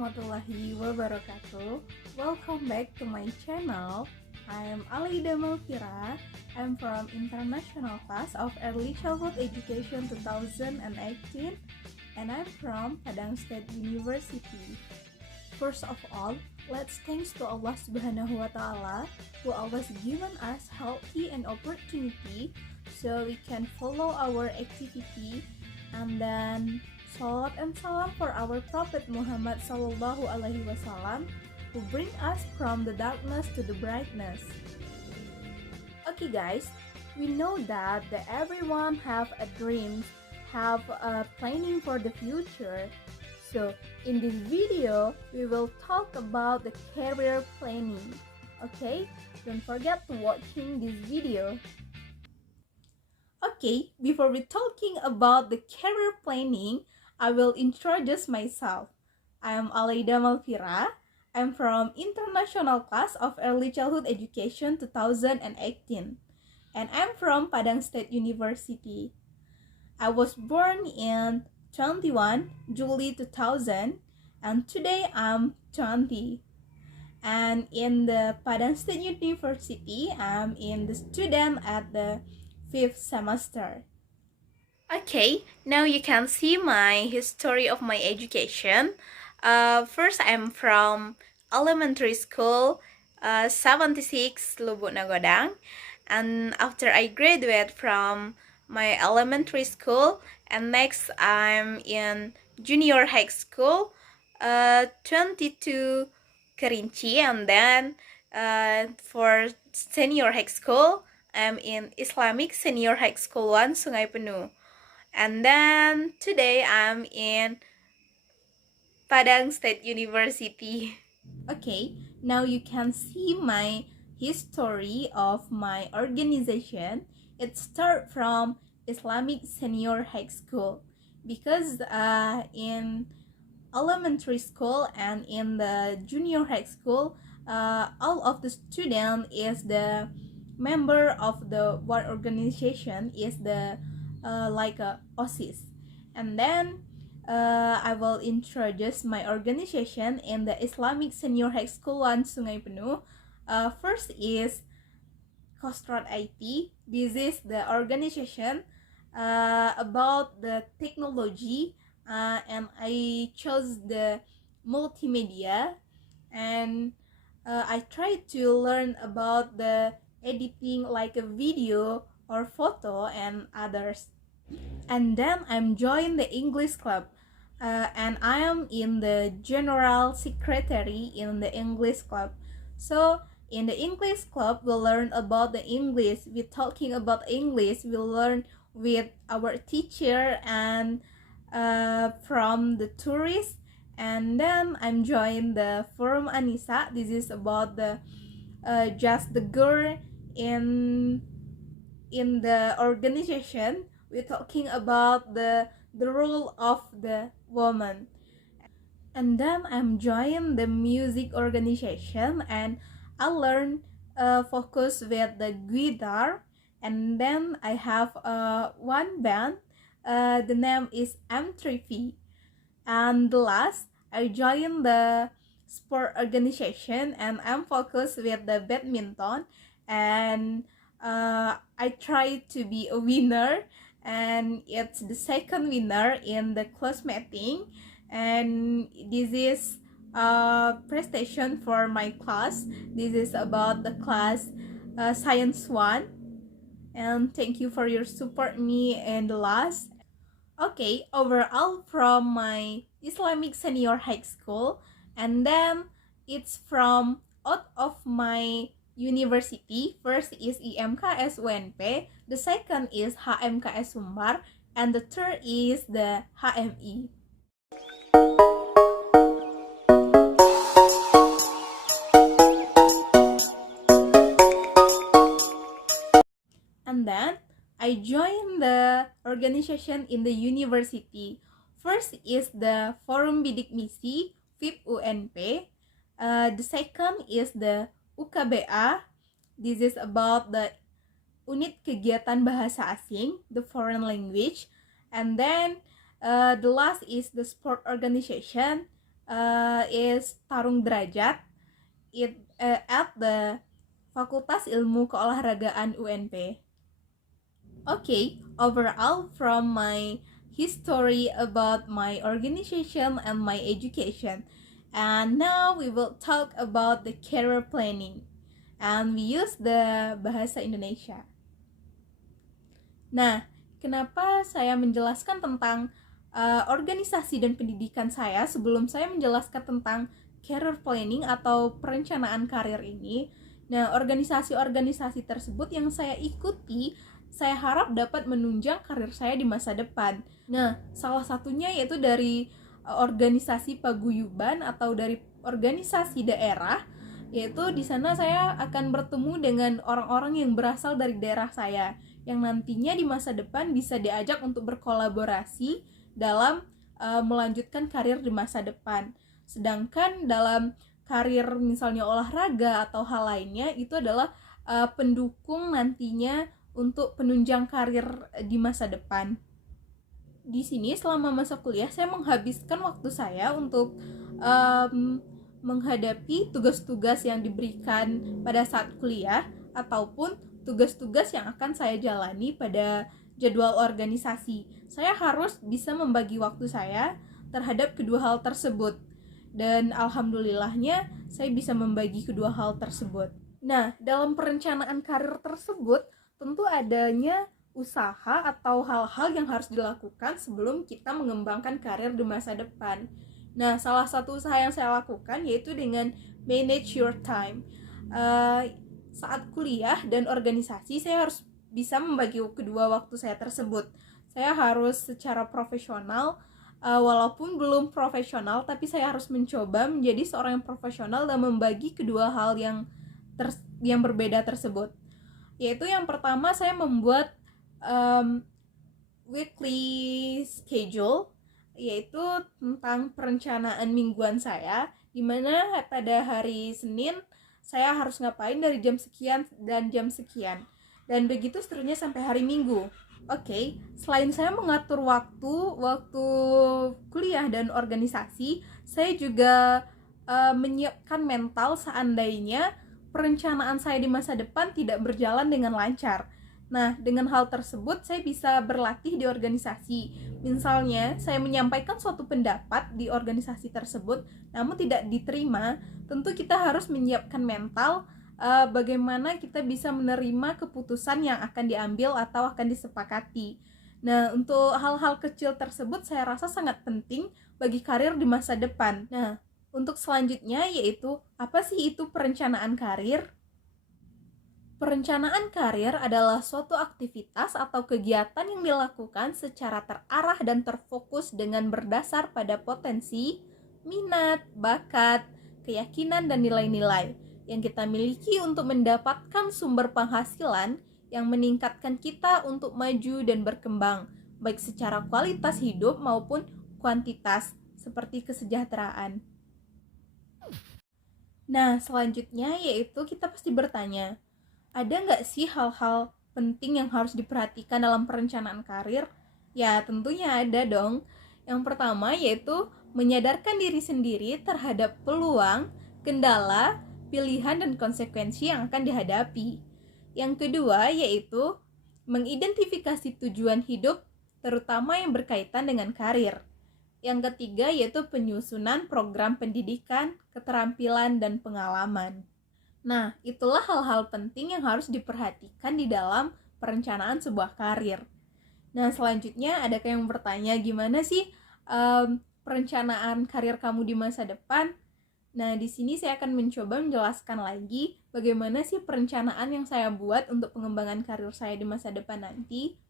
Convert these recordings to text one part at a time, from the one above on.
warahmatullahi wabarakatuh. Welcome back to my channel. I am Alaida Malfira. I'm from International Class of Early Childhood Education 2018 and I'm from Padang State University. First of all, let's thanks to Allah Subhanahu wa Ta'ala who always given us healthy and opportunity so we can follow our activity, and then Salawat and salam for our Prophet Muhammad Sallallahu Alaihi Wasallam who bring us from the darkness to the brightness. Okay guys, we know that everyone have a dream, have a planning for the future. So in this video, we will talk about the career planning. Okay, don't forget to watching this video. Okay, before we talking about the career planning, I will introduce myself. I am Alaida Malfira. I'm from International Class of Early Childhood Education 2018. And I'm from Padang State University. I was born in 21 July 2000 and today I'm 20. And in the Padang State University, I'm in the student at the 5th semester. Okay, now you can see my history of my education. First, I'm from elementary school, 76 Lubuk Nagodang, and after I graduate from my elementary school, and next I'm in junior high school, 22 Kerinci, and then for senior high school, I'm in Islamic Senior High School 1 Sungai Penuh. And then today I'm in Padang State University. Okay, now you can see my history of my organization. It starts from Islamic Senior High School because in elementary school and in the junior high school, all of the student is the member of the one organization is the like a OSIS. And then I will introduce my organization in the Islamic Senior High School 1 Sungai Penuh. First is Kostrat IT. This is the organization about the technology, and I chose the multimedia, and I tried to learn about the editing like a video or photo and others. And then I'm joined the English club, and I am in the general secretary in the English club. So in the English club, we'll learn about the English. We're talking about English. We'll learn with our teacher and from the tourists. And then I'm joined the Forum Anissa. This is about the just the girl in the organization. We're talking about the role of the woman. And then I'm joined the music organization and I learn focus with the guitar. And then I have one band. The name is M3V. And the last, I joined the sport organization and I'm focused with the badminton, and I try to be a winner, and it's the second winner in the class meeting, and this is a prestation for my class. This is about the class Science 1, and thank you for your support me in the last. Okay, overall from my Islamic Senior High School, and then it's from out of my university. First is IMKS UNP, the second is HMKS Sumbar, and the third is the HMI. And then I joined the organization in the university. First is the Forum Bidik Misi FIP UNP. The second is the UKBA. This is about the unit kegiatan bahasa asing, the foreign language. And then the last is the sport organization. is Tarung Derajat at the Fakultas Ilmu Keolahragaan UNP. Okay, overall from my history about my organization and my education, and now we will talk about the career planning, and we use the bahasa Indonesia. Nah, kenapa saya menjelaskan tentang organisasi dan pendidikan saya sebelum saya menjelaskan tentang career planning atau perencanaan karir ini? Nah, organisasi-organisasi tersebut yang saya ikuti, saya harap dapat menunjang karir saya di masa depan. Nah, salah satunya yaitu dari organisasi paguyuban atau dari organisasi daerah, yaitu di sana saya akan bertemu dengan orang-orang yang berasal dari daerah saya, yang nantinya di masa depan bisa diajak untuk berkolaborasi dalam melanjutkan karir di masa depan. Sedangkan dalam karir misalnya olahraga atau hal lainnya, itu adalah pendukung nantinya untuk penunjang karir di masa depan. Di sini selama masa kuliah saya menghabiskan waktu saya untuk menghadapi tugas-tugas yang diberikan pada saat kuliah ataupun tugas-tugas yang akan saya jalani pada jadwal organisasi. Saya harus bisa membagi waktu saya terhadap kedua hal tersebut. Dan alhamdulillahnya saya bisa membagi kedua hal tersebut. Nah, dalam perencanaan karir tersebut tentu adanya usaha atau hal-hal yang harus dilakukan sebelum kita mengembangkan karir di masa depan. Nah, salah satu usaha yang saya lakukan yaitu dengan manage your time. Saat kuliah dan organisasi, saya harus bisa membagi kedua waktu saya tersebut. Saya harus secara profesional, walaupun belum profesional, tapi saya harus mencoba menjadi seorang yang profesional dan membagi kedua hal yang berbeda tersebut. Yaitu yang pertama, saya membuat weekly schedule, yaitu tentang perencanaan mingguan saya, di mana pada hari Senin saya harus ngapain dari jam sekian dan jam sekian, dan begitu seterusnya sampai hari Minggu. Oke, selain saya mengatur waktu kuliah dan organisasi, saya juga menyiapkan mental seandainya perencanaan saya di masa depan tidak berjalan dengan lancar. Nah, dengan hal tersebut saya bisa berlatih di organisasi. Misalnya, saya menyampaikan suatu pendapat di organisasi tersebut, namun tidak diterima, tentu kita harus menyiapkan mental bagaimana kita bisa menerima keputusan yang akan diambil atau akan disepakati. Nah, untuk hal-hal kecil tersebut saya rasa sangat penting bagi karir di masa depan. Nah, untuk selanjutnya yaitu, apa sih itu perencanaan karir? Perencanaan karir adalah suatu aktivitas atau kegiatan yang dilakukan secara terarah dan terfokus dengan berdasar pada potensi, minat, bakat, keyakinan, dan nilai-nilai yang kita miliki untuk mendapatkan sumber penghasilan yang meningkatkan kita untuk maju dan berkembang, baik secara kualitas hidup maupun kuantitas, seperti kesejahteraan. Nah, selanjutnya yaitu kita pasti bertanya, ada nggak sih hal-hal penting yang harus diperhatikan dalam perencanaan karir? Ya, tentunya ada dong. Yang pertama yaitu menyadarkan diri sendiri terhadap peluang, kendala, pilihan, dan konsekuensi yang akan dihadapi. Yang kedua yaitu mengidentifikasi tujuan hidup, terutama yang berkaitan dengan karir. Yang ketiga yaitu penyusunan program pendidikan, keterampilan, dan pengalaman. Nah, itulah hal-hal penting yang harus diperhatikan di dalam perencanaan sebuah karir. Nah, selanjutnya adakah yang bertanya, gimana sih perencanaan karir kamu di masa depan? Nah, di sini saya akan mencoba menjelaskan lagi bagaimana sih perencanaan yang saya buat untuk pengembangan karir saya di masa depan nanti.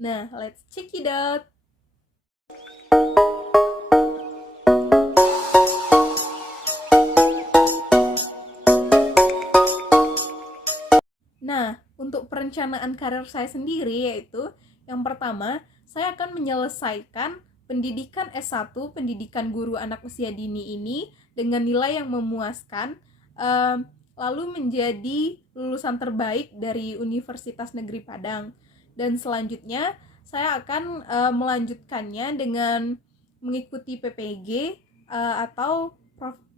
Nah, let's check it out. Nah, untuk perencanaan karir saya sendiri yaitu, yang pertama, saya akan menyelesaikan pendidikan S1, pendidikan guru anak usia dini ini dengan nilai yang memuaskan, lalu menjadi lulusan terbaik dari Universitas Negeri Padang. Dan selanjutnya, saya akan melanjutkannya dengan mengikuti PPG, atau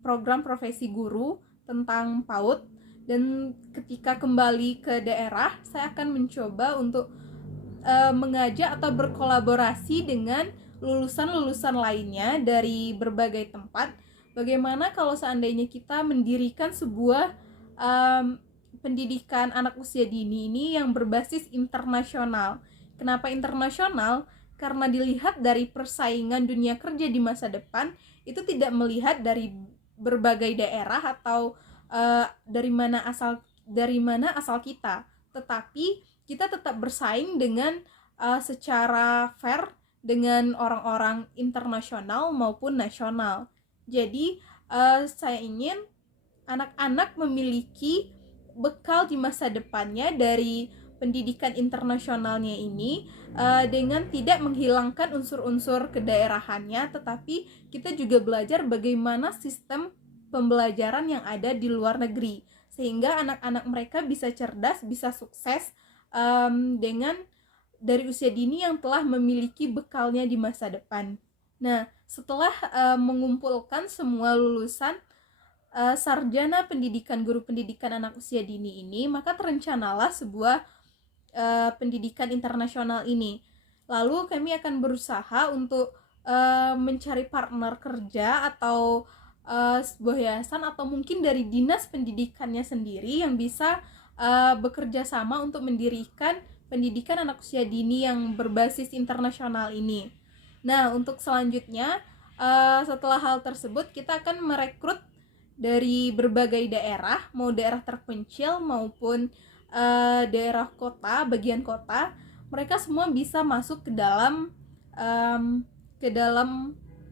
program profesi guru tentang PAUD. Dan ketika kembali ke daerah, saya akan mencoba untuk mengajak atau berkolaborasi dengan lulusan-lulusan lainnya dari berbagai tempat. Bagaimana kalau seandainya kita mendirikan sebuah pendidikan anak usia dini ini yang berbasis internasional. Kenapa internasional? Karena dilihat dari persaingan dunia kerja di masa depan, itu tidak melihat dari berbagai daerah atau dari mana asal kita, tetapi kita tetap bersaing dengan secara fair dengan orang-orang internasional maupun nasional. Jadi saya ingin anak-anak memiliki bekal di masa depannya dari pendidikan internasionalnya ini dengan tidak menghilangkan unsur-unsur kedaerahannya, tetapi kita juga belajar bagaimana sistem pembelajaran yang ada di luar negeri, sehingga anak-anak mereka bisa cerdas, bisa sukses dengan dari usia dini yang telah memiliki bekalnya di masa depan. Nah, setelah mengumpulkan semua lulusan sarjana pendidikan guru pendidikan anak usia dini ini, maka terencanalah sebuah pendidikan internasional ini. Lalu kami akan berusaha untuk mencari partner kerja atau sebuah yayasan atau mungkin dari dinas pendidikannya sendiri yang bisa bekerja sama untuk mendirikan pendidikan anak usia dini yang berbasis internasional ini. Nah, untuk selanjutnya setelah hal tersebut kita akan merekrut dari berbagai daerah, mau daerah terpencil maupun daerah kota, bagian kota, mereka semua bisa masuk ke dalam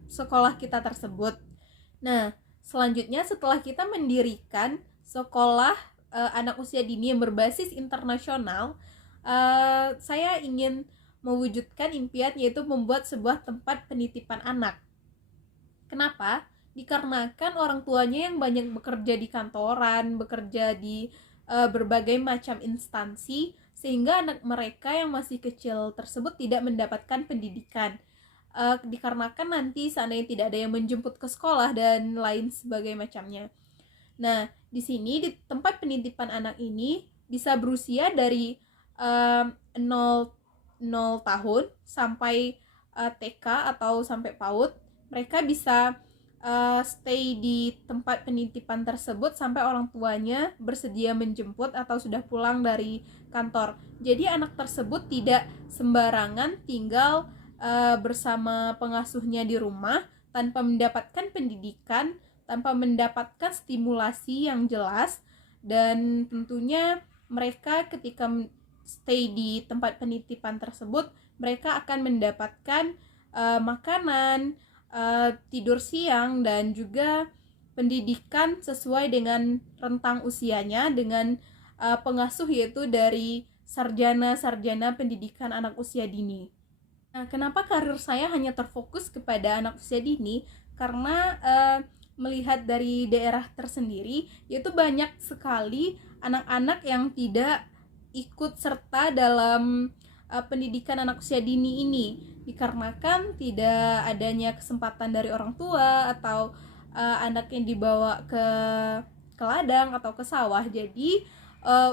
sekolah kita tersebut. Nah, selanjutnya setelah kita mendirikan sekolah anak usia dini yang berbasis internasional, saya ingin mewujudkan impian, yaitu membuat sebuah tempat penitipan anak. Kenapa? Dikarenakan orang tuanya yang banyak bekerja di kantoran, bekerja di berbagai macam instansi, sehingga anak mereka yang masih kecil tersebut tidak mendapatkan pendidikan. Dikarenakan nanti seandainya tidak ada yang menjemput ke sekolah dan lain sebagai macamnya. Nah, di sini di tempat penitipan anak ini bisa berusia dari 0 tahun sampai TK atau sampai PAUD. Mereka bisa stay di tempat penitipan tersebut sampai orang tuanya bersedia menjemput atau sudah pulang dari kantor. Jadi anak tersebut tidak sembarangan tinggal bersama pengasuhnya di rumah tanpa mendapatkan pendidikan, tanpa mendapatkan stimulasi yang jelas. Dan tentunya mereka ketika stay di tempat penitipan tersebut, mereka akan mendapatkan makanan, tidur siang, dan juga pendidikan sesuai dengan rentang usianya dengan pengasuh yaitu dari sarjana-sarjana pendidikan anak usia dini. Nah, kenapa karir saya hanya terfokus kepada anak usia dini? Karena melihat dari daerah tersendiri, yaitu banyak sekali anak-anak yang tidak ikut serta dalam pendidikan anak usia dini ini, dikarenakan tidak adanya kesempatan dari orang tua atau anak yang dibawa ke ladang atau ke sawah. Jadi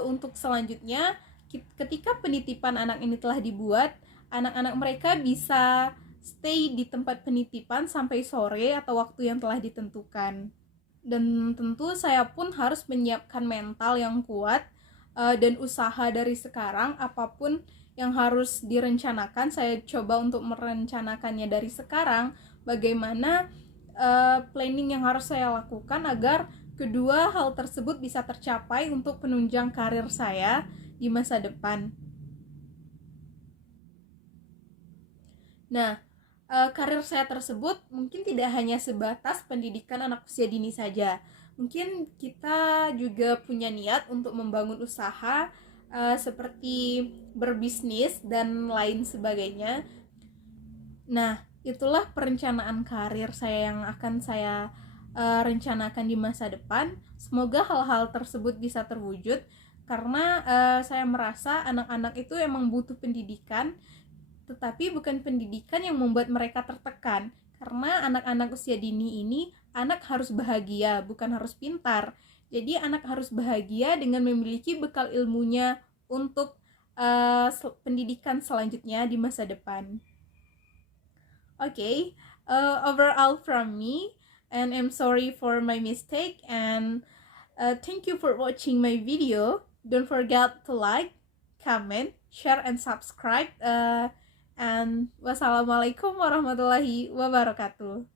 untuk selanjutnya, ketika penitipan anak ini telah dibuat, anak-anak mereka bisa stay di tempat penitipan sampai sore atau waktu yang telah ditentukan. Dan tentu saya pun harus menyiapkan mental yang kuat dan usaha dari sekarang. Apapun yang harus direncanakan, saya coba untuk merencanakannya dari sekarang. Bagaimana planning yang harus saya lakukan agar kedua hal tersebut bisa tercapai untuk penunjang karir saya di masa depan. Nah, karir saya tersebut mungkin tidak hanya sebatas pendidikan anak usia dini saja. Mungkin kita juga punya niat untuk membangun usaha seperti berbisnis dan lain sebagainya. Nah, itulah perencanaan karir saya yang akan saya rencanakan di masa depan. Semoga hal-hal tersebut bisa terwujud, karena saya merasa anak-anak itu emang butuh pendidikan, tetapi bukan pendidikan yang membuat mereka tertekan. Karena anak-anak usia dini ini, anak harus bahagia, bukan harus pintar. Jadi anak harus bahagia dengan memiliki bekal ilmunya untuk pendidikan selanjutnya di masa depan. Okay, overall from me, and I'm sorry for my mistake, and thank you for watching my video. Don't forget to like, comment, share, and subscribe. And wassalamualaikum warahmatullahi wabarakatuh.